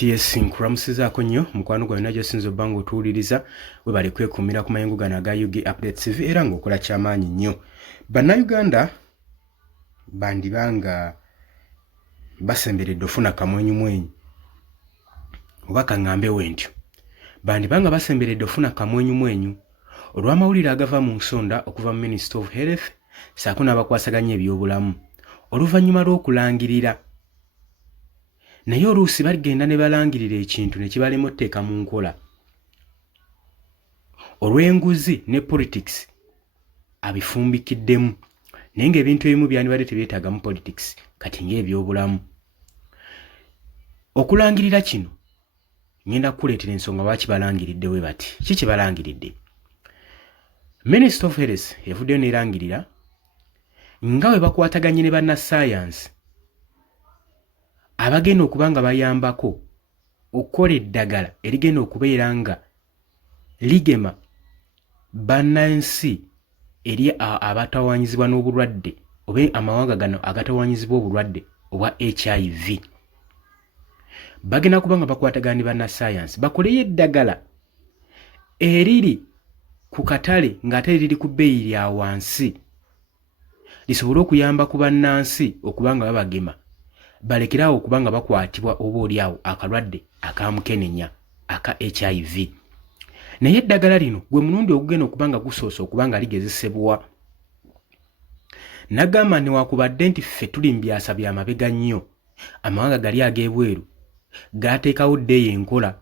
TS nkuramusizaako nnyo mukwano gwawe najjo sinza obanga otuwuliriza we bali kwekuumira ku mayengo gano aga UG Update TV era ng'okola kyamaanyi nnyo. Bannayuganda bandibanga basemberedde ofuna kamwenyumwenyu oba kaŋŋambewo ntyo. Bandibanga basemberedde ofuna kamwenyumwenyu olw'amawulire agava mu nsonda okuva mu Minister of Health ssaako n'abakwasaganya ebyobulamu oluvannyuma lw'okulangirira. Naye oluusi bagenda ne balangirira ekintu ne kibalema otteeka mu nkola. Olw'enguzi ne politics abifumbikiddemu naye ng'ebintu ebimu byandibadde tebyetaagamu politics kati ng'ebyobulamu. Okulangirira kino ngenda kukuleetera ensonga lwaki balangiridde we bati. Ki kye balangiridde? Minister of Health evuddeyo n'erangirira nga bwe bakwataganye ne bannassaayansi abagenda okuba nga bayambako okukola eddagala erigenda okubeera nga ligema bannansi eri abatawaanyizibwa n'obulwadde oba amawanga gano agatawaanyizibwa obulwadde obwa HIV. Bagenda kuba nga bakwatagana ne bannassaayansi bakoleyo eddagala eriri ku katale ng'ate riri ku bbeeyi lya wansi lisobole okuyamba ku bannansi okuba nga babagema balekerawo okuba nga bakwatibwa oba oliawo akalwadde akamukenenya aka HIV. Naye eddagala lino gwe mulundi ogugenda okuba nga gusoose okuba nga ligezesebwa. Nagamba newakubadde nti ffe tuli mu byasa bya mabega nnyo amawanga gali ag'ebweru gaateekawo ddeeyo enkola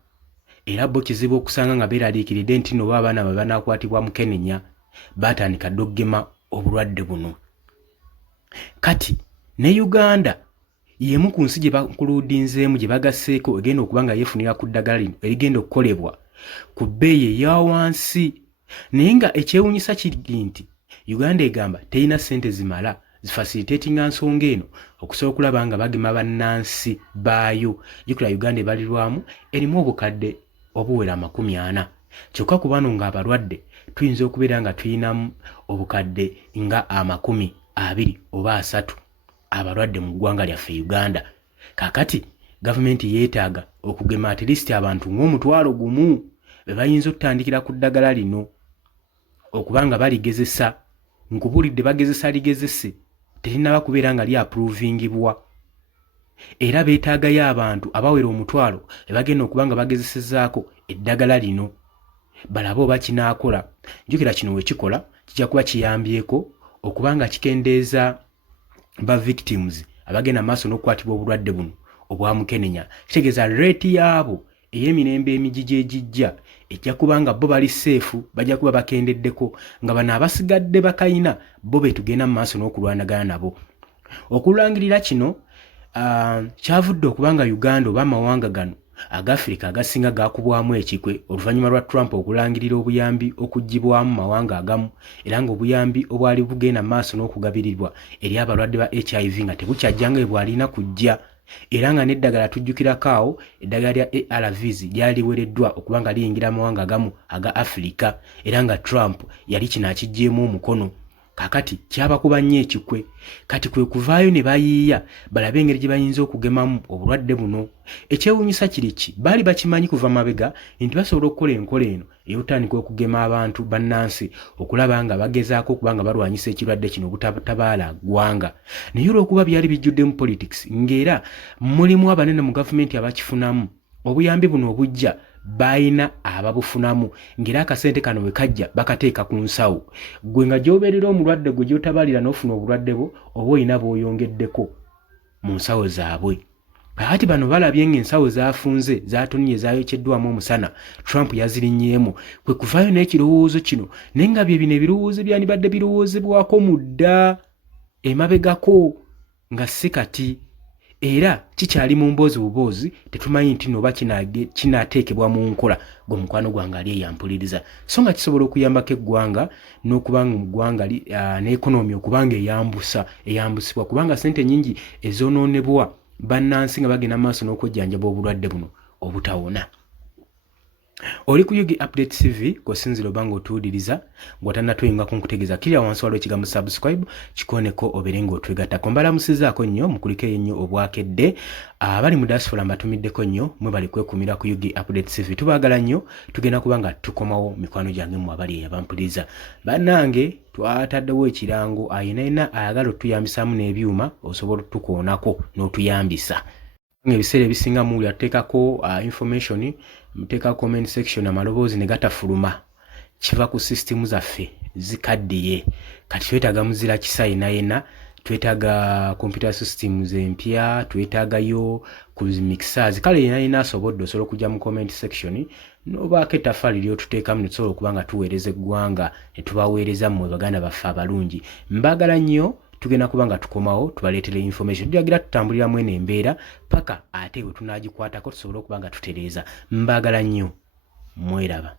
era bo kizibu okusanga nga beeraliikiridde nti no abaana bwe banaakwatibwa mukenenya baatandika dde okugema obulwadde buno. Kati ne Uganda yemu ku nsi gye bankuluudinzeemu gye bagasseeko egenda okuba nga yeefunira ku ddagala lino erigenda okukolebwa ku bbeeyi eya wansi. Naye nga ekyewuunyisa kiri nti Uganda egamba terina ssente zimala zifasiriteetinga nsonga eno okusobola okulaba nga bagema bannansi baayo. Jjukira Uganda ebalirwamu erimu obukadde obuwera 40. Kyokka ku bano ng'abalwadde tuyinza okubeera nga tuyinamu obukadde nga 20 oba 30 abalwadde mu ggwanga lyaffe Uganda. Kakati gavumenti yeetaaga okugema at least abantu ng'omutwalo be bayinza okutandikira ku ddagala lino okuba nga baligezesa. Nkubulidde bagezesa ligezese terinaba kubeera nga lyapprovingibwa era beetaagayo abantu abawera omutwalo bagenda okuba nga bagezesezzaako eddagala lino balabe oba kinaakola. Njukira kino wekikola kijja kuba kiyambyeko okuba nga kikendeeza ba victims abagenda maaso n'okukwatibwa obulwadde buno obwa mukenenya. Kitegeeza rate yaabo ey'emirembe emigigi egijja ejja kuba nga bo bali seefu bajja kuba bakendeddeko nga bano abasigadde bakayina bo be tugenda mu maaso n'okulwanagana nabo. Okulangirira kino kyavudde okuba nga Uganda oba amawanga gano ag'Afrika agasinga gaakubwamu ekikwe oluvannyuma lwa Trump okulangirira obuyambi okuggibwamu mawanga agamu era ng'obuyambi obwali bugenda mu maaso n'okugabirirwa eri abalwadde ba HIV nga tebukyajjanga bwalina kujja era nga n'eddagala tujjukirako awo eddagala lya ARVs lyali liwereddwa okuba nga liyingira amawanga agamu aga Afrika era nga Trump yali kino akiggyeemu omukono. Kakati kyabakuba nnyo ekikwe kati kwe kuvaayo ne bayiiya balabe engeri gye bayinza okugemamu obulwadde buno. Ekyewuunyisa kiri ki? Baali bakimanyi kuva mabega nti basobola okukola enkola eno ey'otandika okugema abantu bannansi okulaba nga bagezaako okuba nga balwanyisa ekirwadde kino obutatabaala ggwanga. Naye olw'okuba byali bijjuddemu politics ng'era mulimu abanene mu gavumenti abakifunamu obuyambi buno obujja bayina ababufunamu ng'era akasente kano we kajja bakateeka ku nsawo. Gwe nga gy'obeerera omulwadde gwe gy'otabalira n'ofuna obulwadde bwo oba olina bw'oyongeddeko mu nsawo zaabwe. Kakati bano balabye ng'ensawo zaafunze zaatonnye zaayokeddwamu omusana Trump yazirinnyeemu kwe kuvaayo n'ekirowoozo kino naye nga bye bino ebirowoozo byandibadde birowoozebwako mu dda emabegako nga si kati era kikyali mu mboozi buboozi tetumanyi nti noba kinaateekebwa mu nkola gwe mukwano gwange ali eyampuliriza so nga kisobola okuyambako eggwanga n'okuba nga mu ggwanga n'ekonomi okuba nga eyambusibwa kubanga ssente nnyingi ezoonoonebwa bannansi nga bagenda maaso n'okwejjanjaba obulwadde buno obutawona. Oli ku Yugi Update TV kosinziro bango otuwuliriza ng'otannatuyinga ku nkutegeeza kirya wansi waliwo ekigambo subscribe kikoneko obeere ng'otwegattako mbalamusizaako nnyo mukuliko ennyo obwakedde abali mu diaspora mbatumiddeko nnyo mwe bali kwekumira ku Yugi Update TV tubaagala nnyo tugenda kuba nga tukomawo mikwano gyange mmwe abali abampuliriza bannange twataddewo ekirango ayinaina ayagala otuyambisaamu n'ebyuma osobola otukoonako n'otuyambisa ebiseera ebisinga muwulira tuteekako information muteeka comment section amaloboozi ne gatafuluma kiva ku system zaffe zikaddiye kati twetaaga muzira kisa yena twetaaga computer systems empya twetaagayo ku mixers kale yena asobodde osobola okujja mu comment section n'obaako ettaffaali ly'otuteekamu ne tusobola okuba nga tuweereza eggwanga ne tubaweereza mmwe baganda baffe abalungi mbaagala nnyo tugenda kuba nga tukomawo tubaleetere information tujagira tutambulira mwene embeera paka ate bwe tunaagikwatako tusobole okuba nga tutereeza mbaagala nnyo mweraba